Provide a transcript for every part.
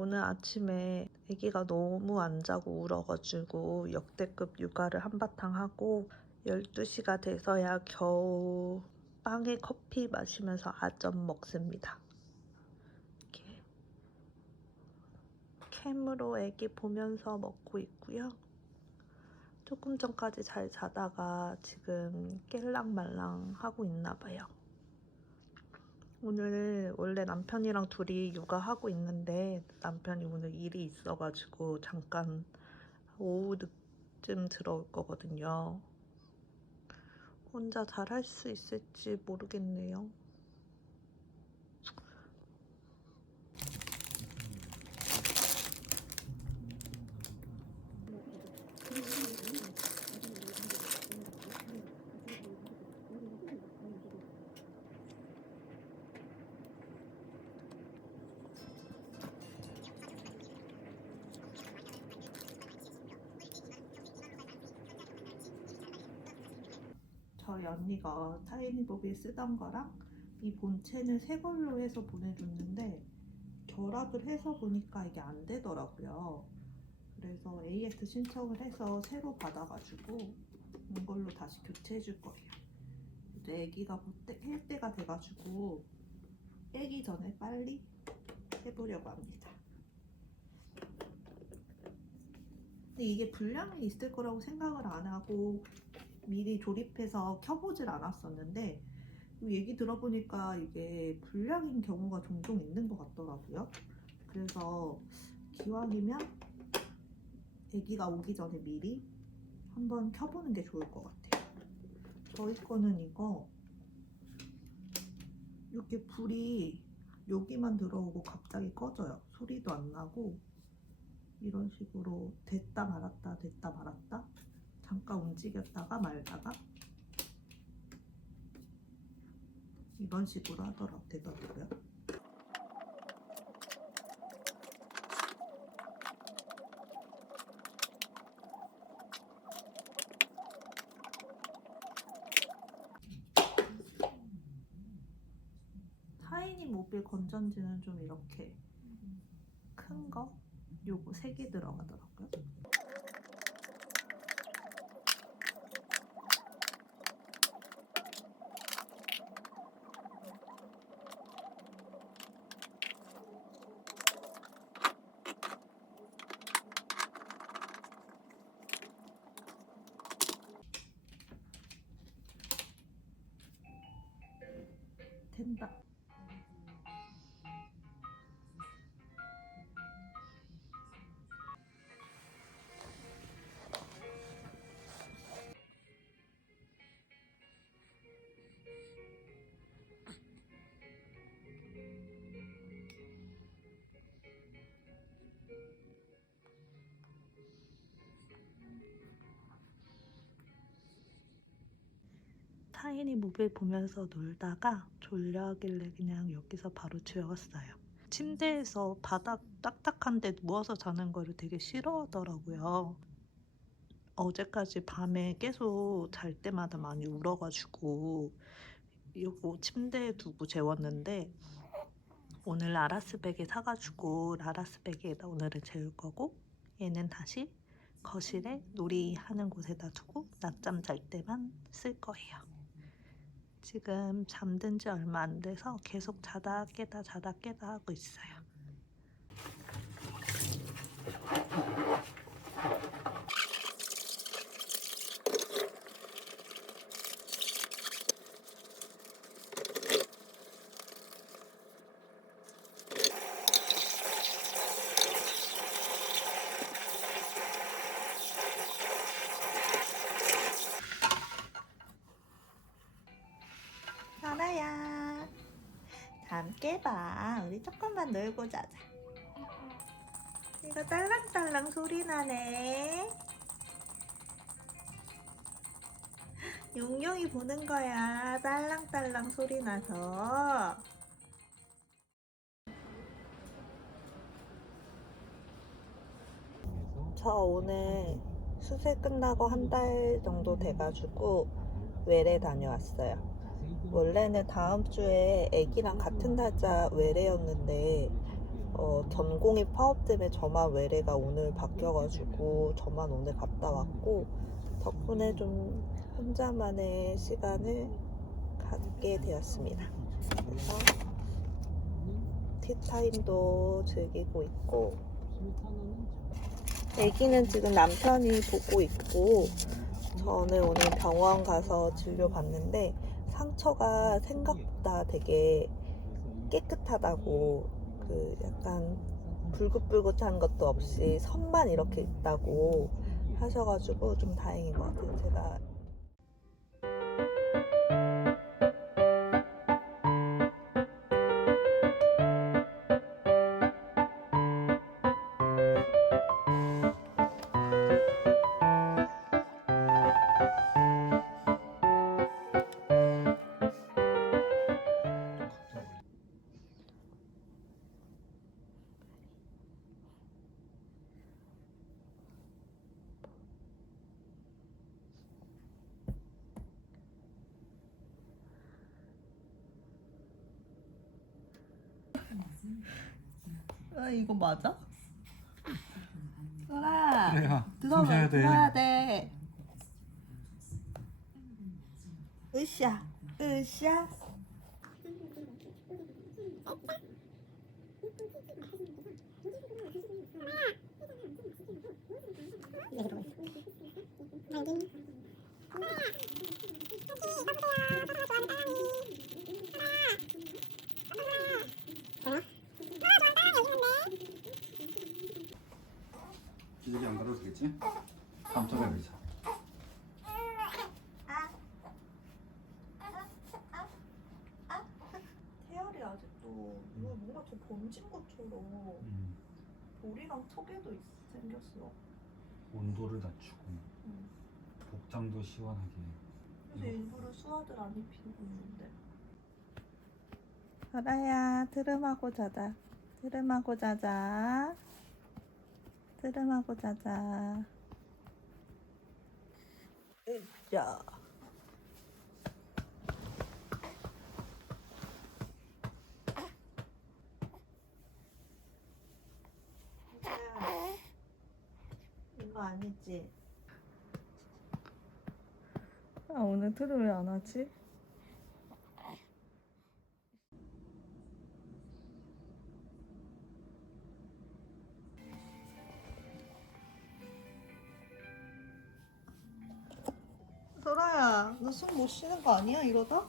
오늘 아침에 아기가 너무 안 자고 울어가지고 역대급 육아를 한바탕 하고 12시가 돼서야 겨우 빵에 커피 마시면서 아점 먹습니다. 이렇게 캠으로 아기 보면서 먹고 있고요. 조금 전까지 잘 자다가 지금 깰랑말랑 하고 있나 봐요. 오늘 원래 남편이랑 둘이 육아하고 있는데 남편이 오늘 일이 있어가지고 잠깐 오후쯤 들어올 거거든요. 혼자 잘할 수 있을지 모르겠네요. 저희 언니가 타이니보비 쓰던 거랑 이 본체는 새 걸로 해서 보내줬는데 결합을 해서 보니까 이게 안 되더라고요. 그래서 AS 신청을 해서 새로 받아가지고 이걸로 다시 교체해 줄 거예요. 이제 아기가 할 때가 돼가지고 빼기 전에 빨리 해보려고 합니다. 근데 이게 불량이 있을 거라고 생각을 안 하고 미리 조립해서 켜보질 않았었는데 얘기 들어보니까 이게 불량인 경우가 종종 있는 것 같더라고요. 그래서 기왕이면 아기가 오기 전에 미리 한번 켜보는 게 좋을 것 같아요. 저희 거는 이렇게 불이 여기만 들어오고 갑자기 꺼져요. 소리도 안 나고 이런 식으로 됐다 말았다 됐다 말았다 잠깐 움직였다가 말다가 이런 식으로 되더라고요. 타이니모빌 건전지는 좀 이렇게 큰 거 요거 3개 들어가더라고요. 된다. 타이니모빌 보면서 놀다가 졸려하길래 그냥 여기서 바로 재웠어요. 침대에서 바닥 딱딱한 데 누워서 자는 거를 되게 싫어하더라고요. 어제까지 밤에 계속 잘 때마다 많이 울어가지고 이거 침대에 두고 재웠는데 오늘 라라스백에 사가지고 라라스백에다 오늘은 재울 거고 얘는 다시 거실에 놀이하는 곳에다 두고 낮잠 잘 때만 쓸 거예요. 지금 잠든 지 얼마 안 돼서 계속 자다 깨다 자다 깨다 하고 있어요. 나라야 잠 깨봐. 우리 조금만 놀고 자자. 이거 딸랑딸랑 소리 나네. 용용이 보는 거야. 딸랑딸랑 소리 나서. 저 오늘 수세 끝나고 한 달 정도 돼가지고 외래 다녀왔어요. 원래는 다음 주에 애기랑 같은 날짜 외래였는데 전공의 파업 때문에 저만 외래가 오늘 바뀌어가지고 저만 오늘 갔다 왔고, 덕분에 좀 혼자만의 시간을 갖게 되었습니다. 그래서 티타임도 즐기고 있고, 애기는 지금 남편이 보고 있고, 저는 오늘 병원 가서 진료 받는데 상처가 생각보다 되게 깨끗하다고, 그 약간 불긋불긋한 것도 없이 선만 이렇게 있다고 하셔가지고 좀 다행인 것 같아요. 제가 이거 맞아? 소라야, 그래야 들어야 돼. 들어야 돼. 으쌰, 으쌰. 기저귀 안 갈아도 되겠지? 다음 주에 열자. 태열이 아직도 이거 뭔가 좀 번진 것처럼 볼이랑 턱에도 생겼어. 온도를 낮추고 응. 복장도 시원하게. 그래서 일부러 수화들 안 입히고 있는데. 설아야, 트름하고 자자. 트름하고 자자. 트름하고 자자. 으쌰. 이거 아니지? 아, 오늘 트름 왜 안 하지? 설아야, 너 숨 못 쉬는 거 아니야, 이러다?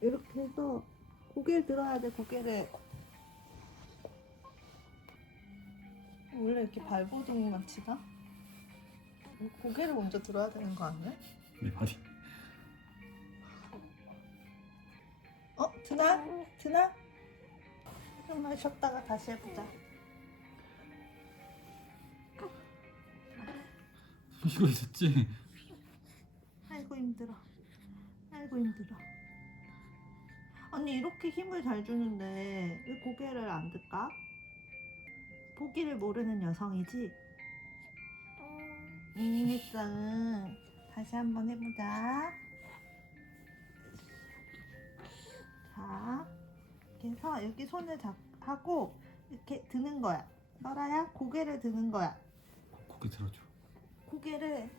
이렇게 해서 고개를 들어야 돼, 고개를. 원래 이렇게 발버둥만 치나? 고개를 먼저 들어야 되는 거 아니야? 내 발이. 드나? 드나? 조금만 쉬었다가 다시 해보자. 쉬고 있었지? 아이고 힘들어. 아이고 힘들어. 언니 이렇게 힘을 잘 주는데 왜 고개를 안 들까? 보기를 모르는 여성이지? 했어. 다시 한번 해보자. 자, 이렇게 해서 여기 손을 하고 이렇게 드는 거야. 설아야, 고개를 드는 거야. 고개 들어줘. 고개를.